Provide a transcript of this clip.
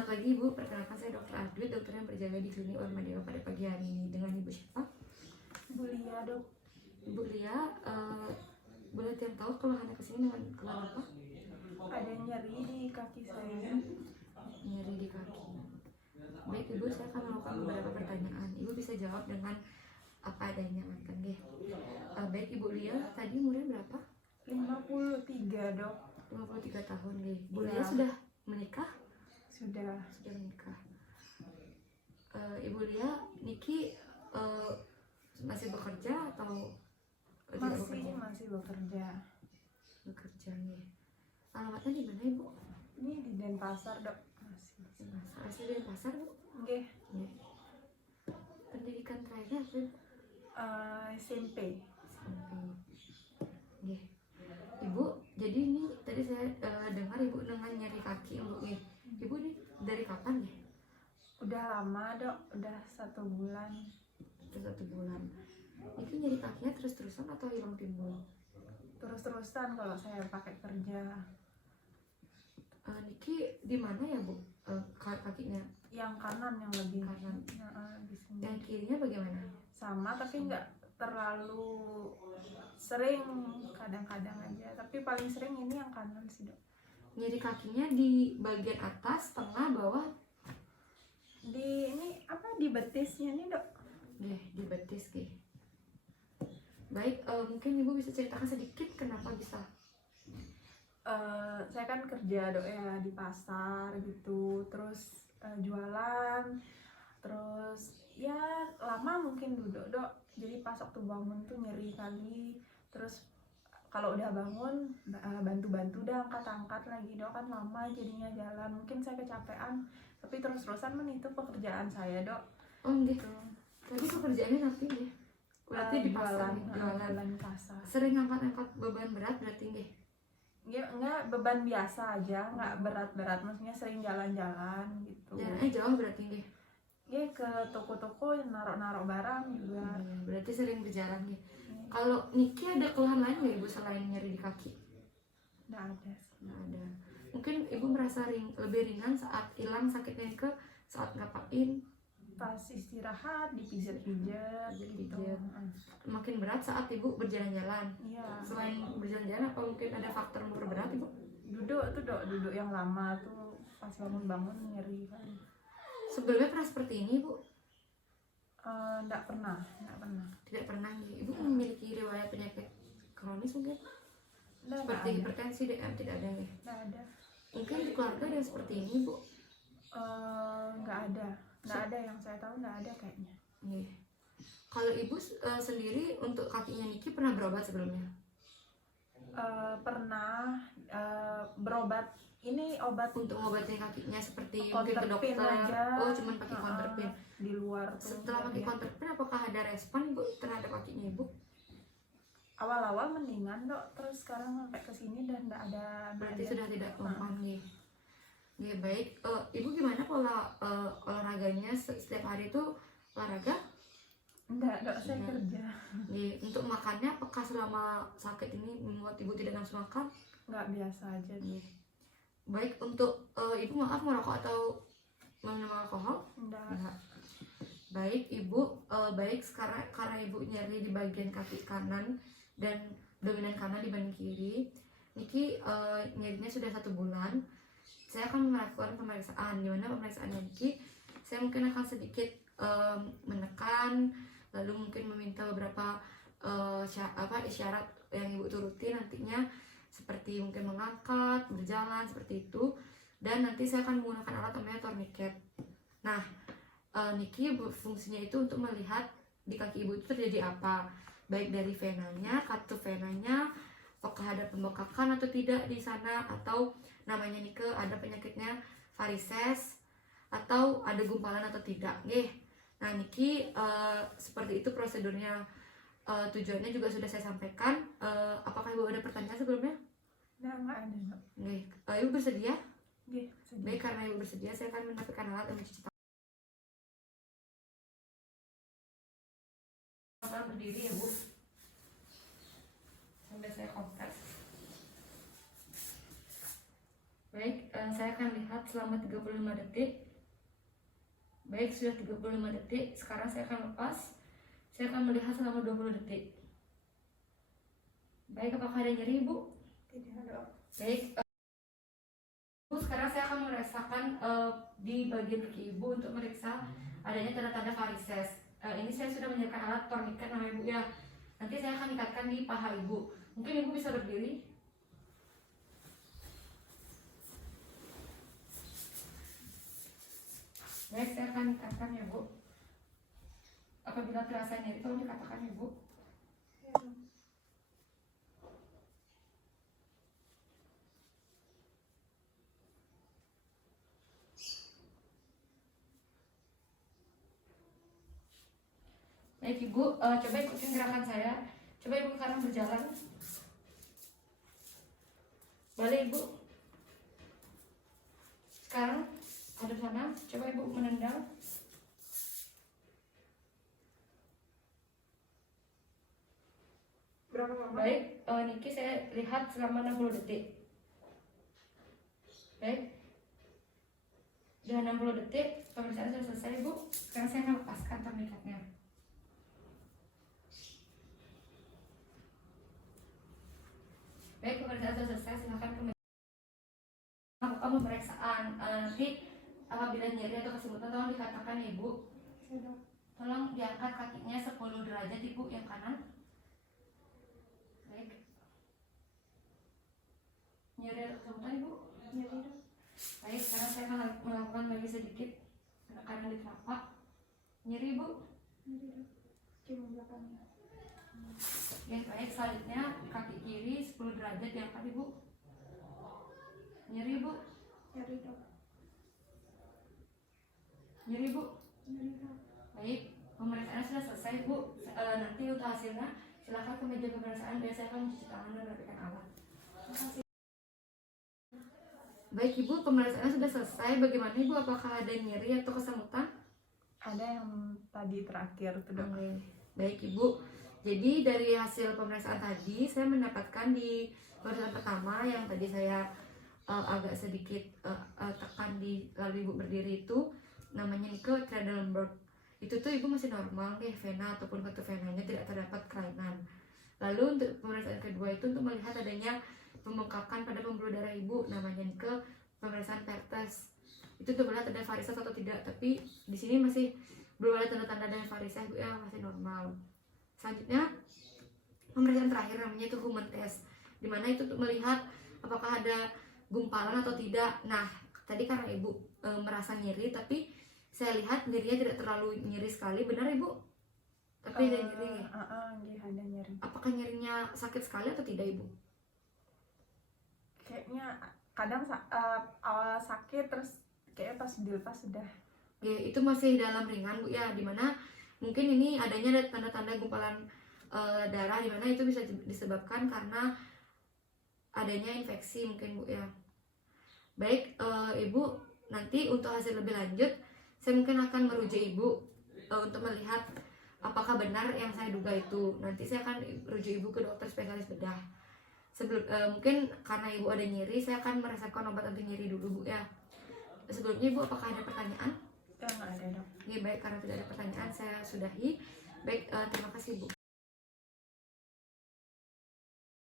Selamat pagi Ibu, perkenalkan saya Dr. Adwit, dokter yang berjaga di klinik Orma Dewa pada pagi hari ini. Dengan Ibu siapa? Bu Lia, Dok. Ibu Lia, boleh tiap tahu keluhannya kesini dengan keluhan apa? Ada nyeri di kaki saya. Nyeri di kaki. Baik Ibu, saya akan melakukan beberapa pertanyaan. Ibu bisa jawab dengan apa adanya kan, baik Ibu Lia, tadi umurnya berapa? 53, Dok. 53 tahun, Bu Iya. Lia sudah menikah? Sudah Menikah. Ibu Lia, Niki masih bekerja atau tidak bekerja? masih bekerja. Bekerja nih. Alamatnya di mana Ibu? Ini di Denpasar, Dok. Asli dari pasar Bu? Nggih. Nggih. Pendidikan terakhirnya apa Ibu? SMP. Nggih. Ibu, jadi ini tadi saya dengar Ibu dengan nyeri kaki Ibu nih. Ibu nih dari kapan ya? Udah lama, Dok. Udah 1 bulan. Sudah 1 bulan. Ini nyeri kakinya terus-terusan atau hilang timbul? Terus-terusan kalau saya pakai kerja. Niki di mana ya Bu? Kakinya? Yang kanan yang lebih Kanan. di sini. Yang kirinya bagaimana? Sama tapi nggak terlalu sering, kadang-kadang aja. Tapi paling sering ini yang kanan sih, Dok. Nyeri kakinya di bagian atas, tengah, bawah? Di ini apa di betisnya nih, Dok? Nggih, di betis nggih. Baik, mungkin Ibu bisa ceritakan sedikit kenapa bisa? Saya kan kerja, Dok, ya di pasar gitu, terus jualan, terus ya lama mungkin duduk, Dok. Jadi pas waktu bangun tuh nyeri kali, terus kalau udah bangun bantu-bantu dah angkat-angkat lagi, Dok, kan lama jadinya jalan. Mungkin saya kecapean, tapi terus-terusan itu pekerjaan saya, Dok. Oh nggih. Gitu. Tadi pekerjaannya apa nggih? Berarti di pasar, jualan pasar. Sering angkat-angkat beban berat berarti nggih? Ya enggak, beban biasa aja, enggak berat-berat, maksudnya sering jalan-jalan gitu. Jaraknya jauh berarti nggih? Ya ke toko-toko naruh-naruh barang juga. Berarti sering berjalan nggih. Kalau Niki ada keluhan lain nggak Ibu selain nyeri di kaki? Nggak ada sih. Nggak ada. Mungkin Ibu merasa lebih ringan saat hilang sakitnya ke saat ngapain? Pas istirahat dipijat-pijat gitu. Makin berat saat Ibu berjalan-jalan. Iya. Selain berjalan-jalan, apa mungkin ada faktor memperberat Ibu? Duduk yang lama tuh pas bangun-bangun nyeri kan. Sebelumnya pernah seperti ini Ibu? Nggak pernah. Tidak pernah nih. Ibu memiliki riwayat penyakit kronis mungkin? Seperti hipertensi, DM tidak ada nih? Nggak ada. Mungkin di keluarga ada yang seperti ini Bu? Nggak ada yang saya tahu, nggak ada kayaknya. Nih. Kalau Ibu sendiri untuk kakinya Niki pernah berobat sebelumnya? Pernah berobat. Ini obat untuk ngobatin kakinya seperti mungkin ke Counterpin dokter aja. Oh cuman pakai counterpin di luar tuh. Setelah pakai counterpin apakah ada respon Ibu terhadap kakinya Ibu? Awal-awal mendingan, Dok, terus sekarang sampai kesini dan nggak ada. Berarti sudah tidak mempan nih. Ya baik, Ibu gimana pola olahraganya setiap hari itu olahraga? Enggak, Dok, saya kerja. Nih, untuk makannya apakah selama sakit ini membuat Ibu tidak nafsu makan? Nggak, biasa aja. Nih. Baik, untuk Ibu maaf merokok atau minum alkohol? Enggak. Baik Ibu, baik sekarang karena Ibu nyeri di bagian kaki kanan dan dominan kanan dibanding kiri, Niki nyerinya sudah 1 bulan. Saya akan melakukan pemeriksaan. Di mana pemeriksaan Niki, saya mungkin akan sedikit menekan, lalu mungkin meminta beberapa isyarat yang Ibu turuti nantinya, seperti mungkin mengangkat, berjalan seperti itu, dan nanti saya akan menggunakan alat namanya tourniquet. Nah, Niki fungsinya itu untuk melihat di kaki Ibu itu terjadi apa, baik dari venanya, kartu venanya, apakah ada pembekakan atau tidak di sana, atau namanya Niki ada penyakitnya varises, atau ada gumpalan atau tidak. Nah Niki seperti itu prosedurnya. Tujuannya juga sudah saya sampaikan. Apakah Ibu ada pertanyaan sebelumnya? Nggak ada. Ibu bersedia? Bersedia. Baik, karena Ibu bersedia, saya akan menampilkan alat yang mencuci tangan. Berdiri ya Bu, sambil saya kompres. Baik, saya akan lihat selama 35 detik. Baik, sudah 35 detik. Sekarang saya akan lepas. Saya akan melihat selama 20 detik. Baik, apakah ada nyeri, Ibu? Tidak ada. Baik, Ibu, sekarang saya akan merasakan di bagian kaki Ibu untuk meriksa adanya tanda-tanda varises. Ini saya sudah menyiapkan alat torniket namanya Ibu ya. Nanti saya akan ikatkan di paha Ibu. Mungkin Ibu bisa berdiri. Baik, saya akan ikatkan ya Bu. Apabila terasa nyeri, tolong dikatakan ya Bu. Ya, dok. Baik Ibu, coba ikutin gerakan saya. Coba Ibu sekarang berjalan. Balik Ibu. Sekarang ada sana. Coba Ibu menendang. Berapa lama? Baik, Niki saya lihat selama 60 detik. Baik. Sudah 60 detik, pemeriksaan sudah selesai Bu. Sekarang saya akan lepaskan torniketnya. Baik, pemeriksaan sudah selesai, silakan kembali melakukan pemeriksaan. Nanti apabila nyeri atau kesemutan tolong dikatakan ya Ibu. Ya, dok. Tolong diangkat kakinya 10 derajat Ibu yang kanan. Baik. Nyeri atau kesemutan Ibu? Nyeri, dok. Baik, sekarang saya akan melakukan lagi sedikit penekanan di telapak. Nyeri Ibu? Nyeri, dok. Cuma belakangnya. Ya, baik, selanjutnya kaki kiri 10 derajat diangkat Ibu. Nyeri Ibu? Nyeri, dok. Nyeri Ibu? Nyeri, dok. Baik, pemeriksaan sudah selesai Bu. Nanti untuk hasilnya silakan ke meja pemeriksaan dan saya akan mencuci tangan dan merapikan alat. Terima kasih. Baik Ibu, pemeriksaan sudah selesai. Bagaimana Ibu? Apakah ada nyeri atau kesemutan? Ada yang tadi terakhir tuh, dok. Oke. Baik Ibu. Jadi dari hasil pemeriksaan tadi saya mendapatkan di pemeriksaan pertama yang tadi saya agak sedikit tekan di lalu Ibu berdiri itu namanya Nike Trendelenburg. Itu tuh Ibu masih normal deh, vena ataupun kartu venanya tidak terdapat kelainan. Lalu untuk pemeriksaan kedua itu untuk melihat adanya pembengkakan pada pembuluh darah Ibu namanya Nike pemeriksaan Pertes. Itu untuk melihat ada varises atau tidak, tapi di sini masih belum ada tanda-tanda adanya varises Bu ya, masih normal. Selanjutnya pemeriksaan terakhir namanya itu Human Test, dimana itu untuk melihat apakah ada gumpalan atau tidak. Nah tadi karena Ibu merasa nyeri, tapi saya lihat nyerinya tidak terlalu nyeri sekali, benar Ibu? Tapi ada nyeri. Ada nyeri. Apakah nyerinya sakit sekali atau tidak Ibu? Kayaknya kadang awal sakit, terus kayaknya pas dilepas sudah. Ya, itu masih dalam ringan Bu ya, dimana mungkin ini adanya ada tanda-tanda gumpalan darah, dimana itu bisa disebabkan karena adanya infeksi mungkin Bu ya. Baik Ibu, nanti untuk hasil lebih lanjut saya mungkin akan merujuk Ibu untuk melihat apakah benar yang saya duga itu. Nanti saya akan rujuk Ibu ke dokter spesialis bedah. Sebelum mungkin karena Ibu ada nyeri, saya akan meresepkan obat anti nyeri dulu Bu ya. Sebelumnya Ibu apakah ada pertanyaan? Nggak ada, dok. Oke, baik, karena tidak ada pertanyaan saya sudahi. Baik, terima kasih Bu.